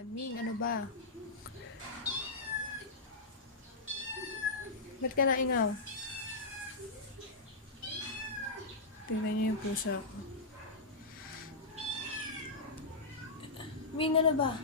naman. Ming, ano ba? Ba't ka naingaw? Tingnan niyo yung pusa ko. Ming, ano ba?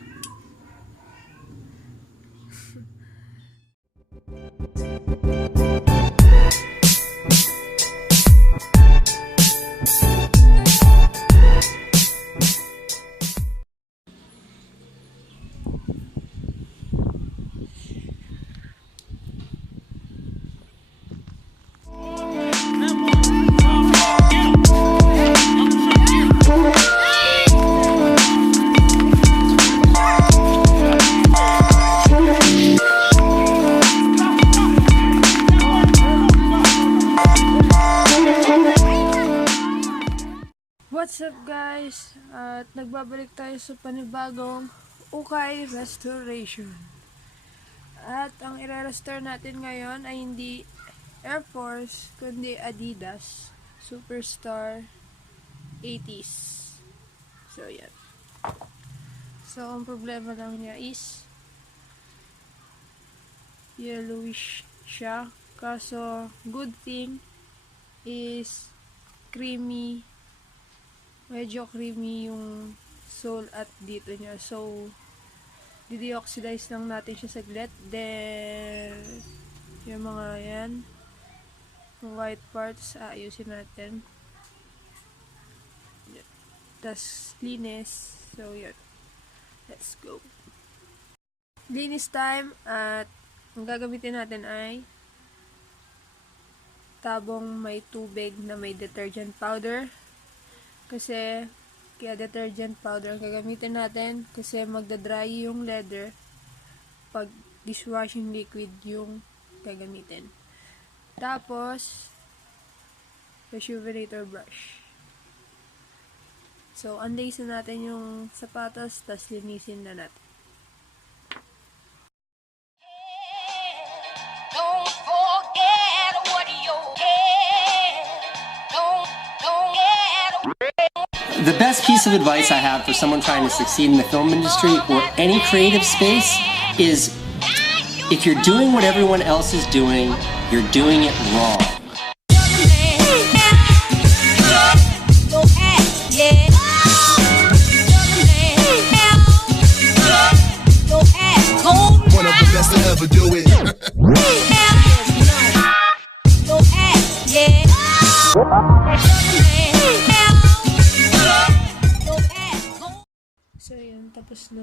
What's up guys? At nagbabalik tayo sa panibagong UKAY restoration. At ang i-restore natin ngayon ay hindi Air Force, kundi ADIDAS Superstar 80's. So yan. So ang problema lang niya is yellowish siya. Kaso good thing is medyo creamy yung sole at dito niya. So, deoxidize lang natin siya saglit. Then, yung mga yan, yung white parts, ayusin natin. Tas, linis. So, yun. Let's go. Linis time at ang gagamitin natin ay tabong may tubig na may detergent powder. Kasi, kaya detergent powder ang gagamitin natin kasi magdadry yung leather pag dishwashing liquid yung gagamitin. Tapos, rejuvenator brush. So, unlace na natin yung sapatos, tas linisin na natin. The best piece of advice I have for someone trying to succeed in the film industry or any creative space is if you're doing what everyone else is doing, you're doing it wrong. One of the best to ever do it. So, yun. Tapos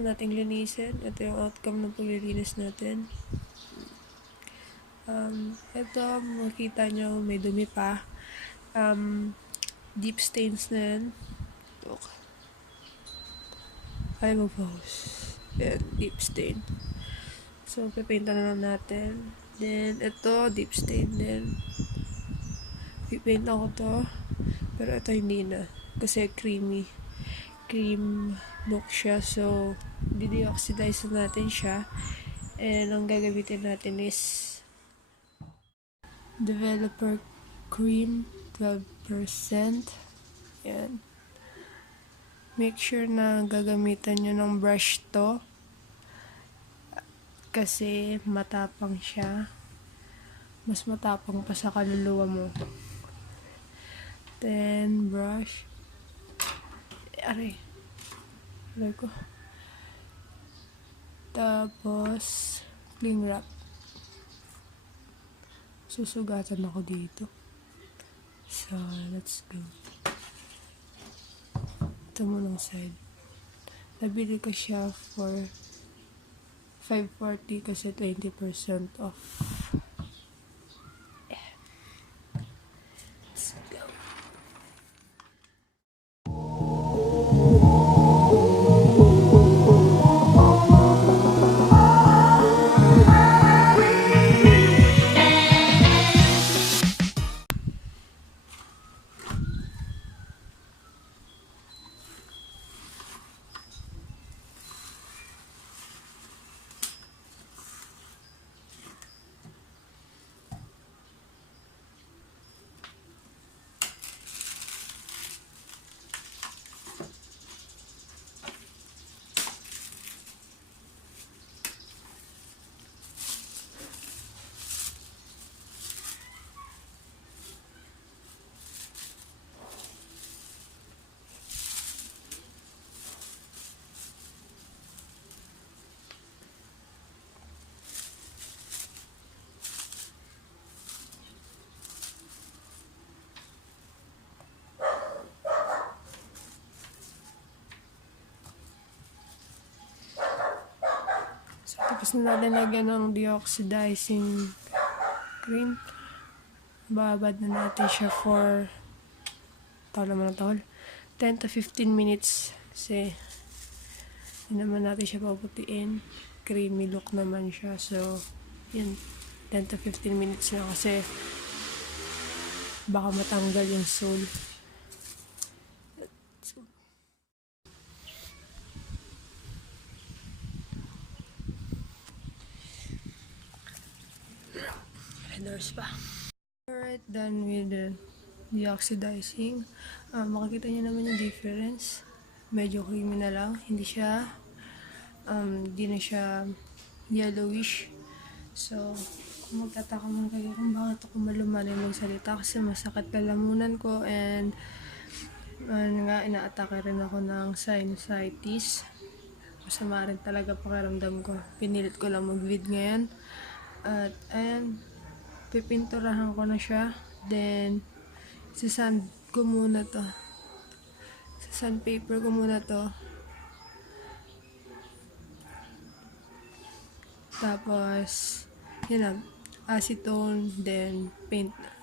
na nating linisin. Ito yung outcome ng paglilinis natin. Ito, makita nyo, may dumi pa. Deep stains na yan. Ito. Ay, mag-pause. Yan, deep stain. So, pipainta na lang natin. Then, ito, deep stain din. Pipainta ko to. Pero ito hindi na. Kasi cream look siya. So, deoxidize na natin siya. And, ang gagamitin natin is developer cream 12%. Yan. Make sure na gagamitan nyo ng brush to. Kasi matapang siya. Mas matapang pa sa kaluluwa mo. Then, brush. Aray ko. Tapos, cling wrap. Susugatan ako dito. So, let's go. Ito mo ng side. Nabili ko siya for $5.40 kasi 20% off. Let's go. Tapos na natin lagyan ng deoxidizing cream. Babad na natin siya for 10 to 15 minutes kasi hindi naman natin siya paputiin. Creamy look naman siya. So, yun. 10 to 15 minutes na kasi baka matanggal yung soul. Doors pa. Alright, done with the deoxidizing. Makikita niyo naman yung difference. Medyo creamy na lang. Hindi na siya yellowish. So, kung magtataka man kayo kung bakit ako malumanay magsalita kasi masakit lalamunan ko and ina-atake rin ako ng sinusitis. Masama rin talaga pakiramdam ko. Pinilit ko lang mag-vid ngayon. At ayan, pipinturahan ko na siya. Then, sasand ko muna to. Sa sandpaper ko muna to. Tapos, yun lang. Acetone, then paint na.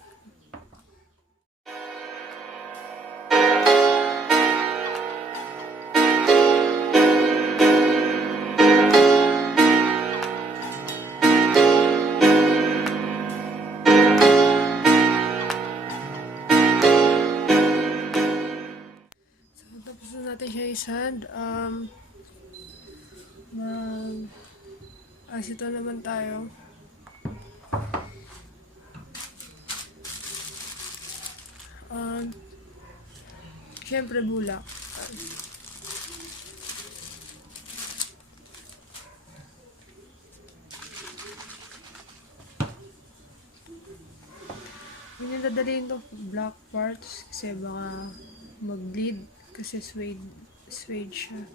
Tapos na natin siya isand. Acetone naman tayo. Siyempre bulak. Hindi dadalhin to black parts kasi baka mag-bleed kasi suede siya.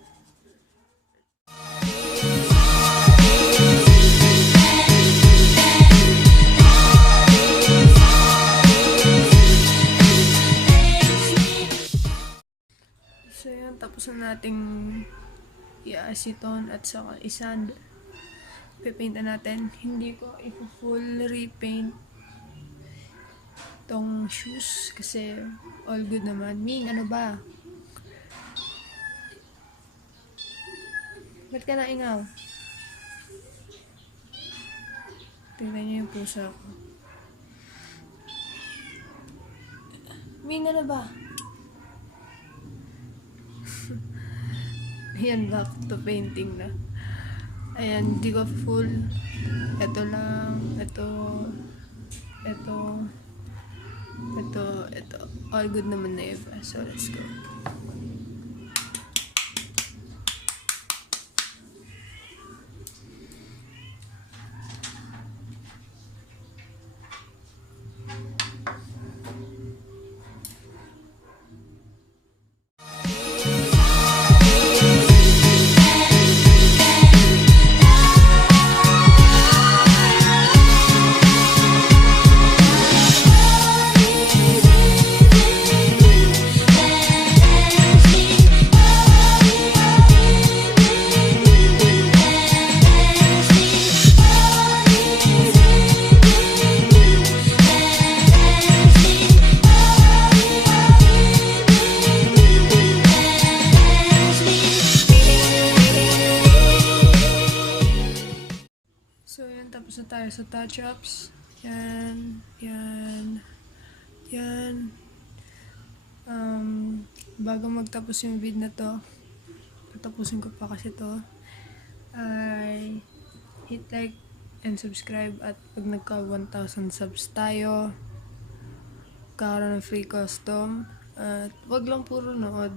So yan, tapos na nating i-acetone at saka isand. Pipaint na natin. Hindi ko i-full repaint tong shoes kasi all good naman. Ming, ano ba? Ba't ka naingaw? Tingnan niyo yung pusa ko. Ming, ano ba? Ayan, back to painting na. Ayan, di ko full. Ito lang. Ito. All good naman na iba. So, let's go. So, yan. Tapos na tayo sa touch-ups. Yan. Bago magtapos yung vid na to, patapusin ko pa kasi to, ay hit like and subscribe at pag nagka 1,000 subs tayo, kakaroon ng free custom. At wag lang puro nood.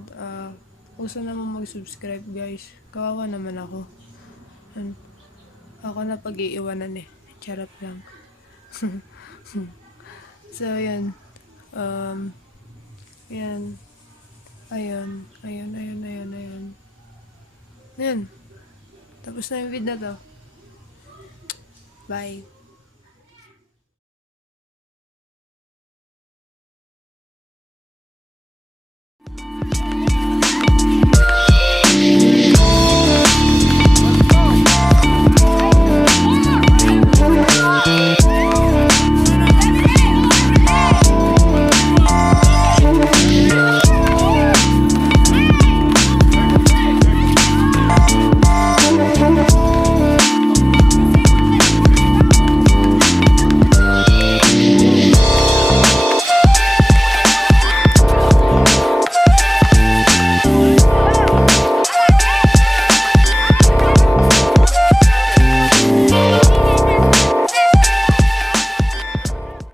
Uso naman mag-subscribe guys. Kawawa naman ako. Ako na pag-iiwanan eh. Charot lang. So, yan. Yan. Ayun. Yan. Tapos na yung video na to. Bye.